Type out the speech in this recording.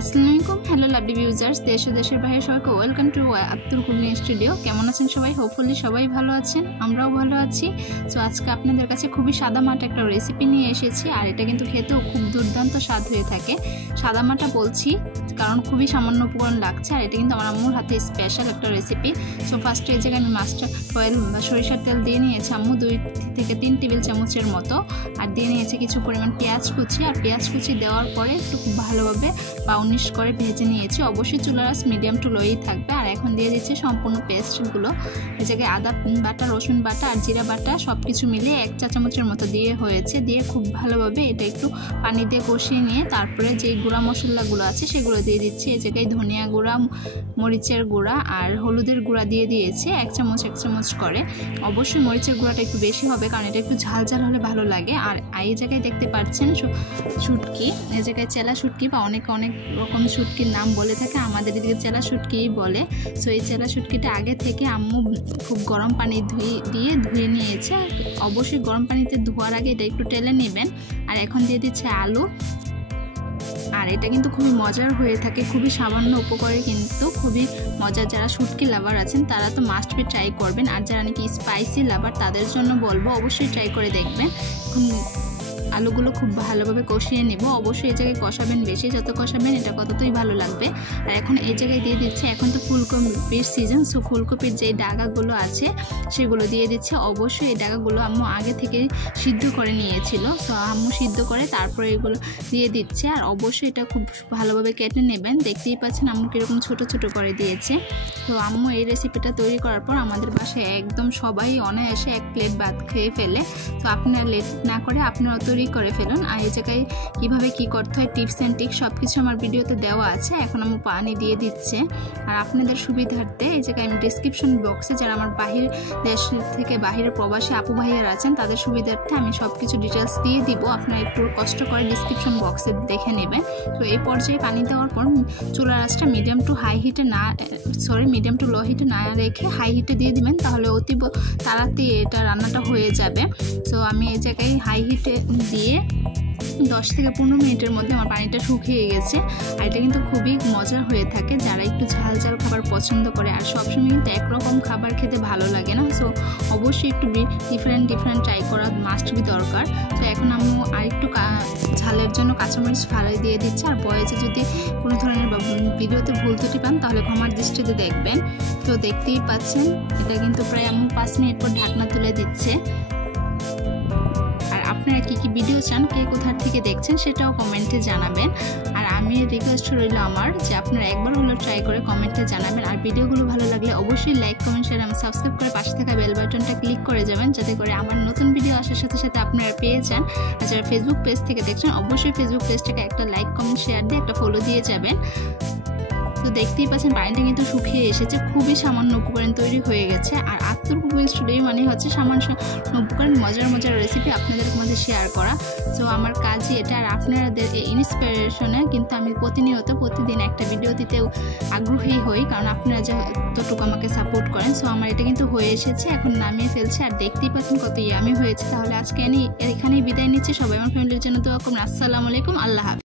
আসসালামু আলাইকুম hello lovely ভিউজার্স দেশ ও দেশের বাইরে সবাইকে welcome to Abdul cooking studio. কেমন আছেন সবাই? হোপফুলি সবাই ভালো আছেন, আমরাও ভালো আছি। সো আজকে আপনাদের কাছে খুবই সাদামাটা একটা রেসিপি নিয়ে এসেছি, আর এটা কিন্তু খেতেও খুব দুর্দান্ত স্বাদ হয়ে থাকে। সাদামাটা বলছি কারণ খুবই সামান্য উপকরণ লাগছে, আর এটা কিন্তু আমার আম্মুর হাতে স্পেশাল একটা রেসিপি। সো ফার্স্টে এই জায়গায় আমি মাস্টার্ড অয়েল বা সরিষার তেল দিয়ে নিয়েছি আম্মু 2 থেকে 3 টেবিল চামচের মতো, আর দিয়ে নিয়েছি কিছু পরিমাণ পেঁয়াজ কুচি। আর পেঁয়াজ কুচি দেওয়ার পরে একটু খুব ভালোভাবে ব্রাউনিশ করে ভেজে নিয়েছি। অবশ্যই চুলার আঁচ মিডিয়াম টু লোই থাকবে। আর এখন দিয়ে দিচ্ছি সম্পূর্ণ পেস্টগুলো। এই জায়গায় আদা বাটা, রসুন বাটা আর জিরা বাটা সব কিছু মিলিয়ে 1 চা চামচের মতো দিয়ে হয়েছে। দিয়ে খুব ভালোভাবে এটা একটু পানি দিয়ে কষিয়ে নিয়ে তারপরে যে গুঁড়া মশলাগুলো আছে সেগুলো দিয়ে দিচ্ছি। এই জায়গায় ধনিয়া গুঁড়া, মরিচের গুঁড়া আর হলুদের গুঁড়া দিয়ে দিয়েছি 1 চামচ করে। অবশ্যই মরিচের গুঁড়াটা একটু বেশি হবে কারণ এটা একটু ঝাল ঝাল হলে ভালো লাগে। আর এই জায়গায় দেখতে পাচ্ছেন শুটকি, এই জায়গায় চেলা শুটকি বা অনেক রকম শুটকির নাম বলে থাকে, আমাদের এদিকে চেলা শুটকি বলে। সো এই চেলা শুটকিটা আগে থেকে আম্মু খুব গরম পানি দিয়ে ধুয়ে নিয়েছে। অবশ্যই গরম পানিতে ধোয়ার আগে এটা একটু টেলে নেবেন। আর এখন দিয়ে দিচ্ছে আলু। আর এটা কিন্তু খুবই মজার হয়ে থাকে, খুবই সামান্য উপকরণে কিন্তু খুবই মজার। যারা শুটকি লাভার আছেন তারা তো মাস্ট বি ট্রাই করবেন, আর যারা নাকি স্পাইসি লাভার তাদের জন্য বলবো অবশ্যই ট্রাই করে দেখবেন। আলুগুলো খুব ভালোভাবে কষিয়ে নেব। অবশ্যই এই জায়গায় কষাবেন বেশি, যত কষাবেন এটা ততই ভালো লাগবে। আর এখন এই জায়গায় দিয়ে দিচ্ছে, এখন তো ফুলকপির সিজন, সো ফুলকপির যে ডাগাগুলো আছে সেগুলো দিয়ে দিচ্ছে। অবশ্যই এই ডাগাগুলো আম্মু আগে থেকে সিদ্ধ করে নিয়েছিল, সো আম্মু সিদ্ধ করে তারপরে এগুলো দিয়ে দিচ্ছে। আর অবশ্যই এটা খুব ভালোভাবে কেটে নেবেন। দেখতেই পাচ্ছেন আম্মু কীরকম ছোট ছোট করে দিয়েছে। তো আম্মু এই রেসিপিটা তৈরি করার পর আমাদের বাসায় একদম সবাই অনায়াসে 1 প্লেট ভাত খেয়ে ফেলে। তো আপনারা লেট না করে আপনারা তৈরি করে ফেলুন। আর এই জায়গায় কীভাবে কী করতে হয় টিপস অ্যান্ড ট্রিক্স সব কিছু আমার ভিডিওতে দেওয়া আছে। এখন আমি পানি দিয়ে দিচ্ছে। আর আপনাদের সুবিধার্থে এই জায়গায় আমি ডিসক্রিপশন বক্সে যারা আমার দেশ থেকে বাহিরে প্রবাসী আপু ভাইয়ার আছেন তাদের সুবিধার্থে আমি সব কিছু ডিটেলস দিয়ে দিব। আপনারা একটু কষ্ট করে ডিসক্রিপশন বক্সে দেখে নেবেন। তো এই পর্যায়ে পানি দেওয়ার পর চুলার আঁচটা মিডিয়াম টু লো হিটে না রেখে হাই হিটে দিয়ে দিবেন, তাহলে অতি তাড়াতাড়ি এটা রান্নাটা হয়ে যাবে। তো আমি এই জায়গায় হাই হিটে দিয়ে 10 থেকে 15 মিনিটের মধ্যে আমার পানিটা শুকিয়ে গেছে। আর এটা কিন্তু খুবই মজার হয়ে থাকে যারা একটু ঝাল ঝাল খাবার পছন্দ করে। আর সবসময় কিন্তু একরকম খাবার খেতে ভালো লাগে না, সো অবশ্যই একটু ডিফারেন্ট ট্রাই করা মাস্ট বি দরকার। তো এখন আমি আরেকটু ঝালের জন্য কাঁচামরিচ ফালাই দিয়ে দিচ্ছি। আর বয়েসে যদি কোনো ধরনের ভিডিওতে ভুল ত্রুটি পান তাহলে ক্ষমার দৃষ্টিতে দেখবেন। তো দেখতেই পাচ্ছেন এটা কিন্তু প্রায় আমি 5 মিনিট পর ঢাকনা তুলে দিচ্ছে। আপনারা কি ভিডিও চান, কে কোথা থেকে দেখছেন সেটাও কমেন্টে জানাবেন। আর আমি রিকোয়েস্ট রইল আমার যে আপনারা একবার হলো ট্রাই করে কমেন্টে জানাবেন। আর ভিডিওগুলো ভালো লাগলে অবশ্যই লাইক, কমেন্ট, শেয়ার এবং সাবস্ক্রাইব করে পাশে থাকা বেল বাটনটা ক্লিক করে যাবেন, যাতে করে আমার নতুন ভিডিও আসার সাথে সাথে আপনারা পেয়ে যান। আর যারা ফেসবুক পেজ থেকে দেখছেন অবশ্যই ফেসবুক পেজটাকে একটা লাইক, কমেন্ট, শেয়ার দিয়ে একটা ফলো দিয়ে যাবেন। তো দেখতেই পাচ্ছেন পানিটা কিন্তু শুকিয়ে এসেছে, খুবই সামান্য উপকরণ তৈরি হয়ে গেছে। আর আব্দুল কুকিং স্টুডিও মানে হচ্ছে সামান্য উপকরণ মজার রেসিপি আপনাদের মাঝে শেয়ার করা। তো আমার কাজই এটা। আর আপনাদের এই ইন্সপিরেশনে কিন্তু আমি প্রতিদিন একটা ভিডিও দিতে আগ্রহী হই, কারণ আপনারা যতটুকু আমাকে সাপোর্ট করেন। সো আমার এটা কিন্তু হয়ে এসেছে, এখন নামিয়ে ফেলছে। আর দেখতেই পাচ্ছেন কত ইয়ামি হয়েছে। তাহলে আজকে আমি এখানেই বিদায় নিচ্ছি। সবাই আমার ফ্যামিলির জন্য দোয়া করুন। আসসালামু আলাইকুম, আল্লাহ হাফেজ।